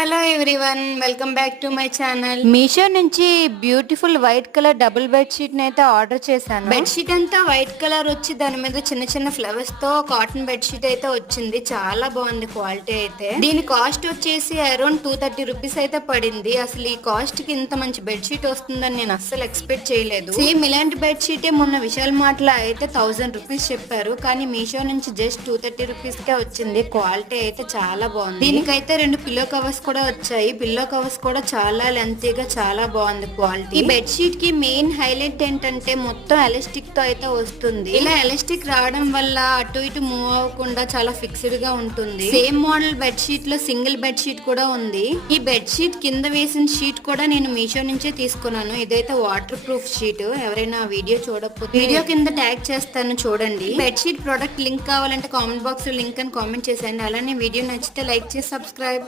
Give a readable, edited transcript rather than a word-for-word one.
Hello everyone, welcome back to my channel. Meesho నుంచి beautiful white colour double bed sheet ని అయితే order చేశాను. Bed sheet అంతా white colour వచ్చి దాని మీద చిన్న చిన్న ఫ్లవర్స్ తో కాటన్ బెడ్ షీట్ అయితే వచ్చింది. చాలా బాగుంది క్వాలిటీ అయితే. దీని కాస్ట్ వచ్చేసి అరౌండ్ 230 రూపీస్ అయితే పడింది. అసలు ఈ కాస్ట్ కి ఇంత మంచి బెడ్ షీట్ వస్తుందని నేను అస్సలు ఎక్స్పెక్ట్ చేయలేదు. సేమ్ ఇలాంటి బెడ్ షీటే మొన్న విశాల్ మార్ట్ లో అయితే 1000 రూపీస్ చెప్పారు, కానీ మీషో నుంచి జస్ట్ 230 రూపీస్ కే వచ్చింది. క్వాలిటీ అయితే చాలా బాగుంది. దీనికైతే 2 పిల్లో కవర్స్ కూడా వచ్చాయి. పిల్లో కవర్స్ కూడా చాలా లెంతీగా చాలా బాగుంది క్వాలిటీ. ఈ బెడ్ షీట్ కి మెయిన్ హైలైట్ ఏంటంటే మొత్తం ఎలాస్టిక్ తో అయితే వస్తుంది. ఇలా ఎలాస్టిక్ రావడం వల్ల అటు ఇటు మూవ్ అవ్వకుండా చాలా ఫిక్స్డ్ గా ఉంటుంది. సేమ్ మోడల్ బెడ్ షీట్ లో సింగిల్ బెడ్ షీట్ కూడా ఉంది. ఈ బెడ్ షీట్ కింద వేసిన షీట్ కూడా నేను మీషో నుంచే తీసుకున్నాను. ఇదైతే వాటర్ ప్రూఫ్ షీట్. ఎవరైనా వీడియో చూడకపోతే వీడియో కింద ట్యాగ్ చేస్తాను, చూడండి. బెడ్ షీట్ ప్రొడక్ట్ లింక్ కావాలంటే కామెంట్ బాక్స్ లో లింక్ అని కామెంట్ చేసేయండి. అలానే వీడియో నచ్చితే లైక్ చేసి సబ్స్క్రైబ్.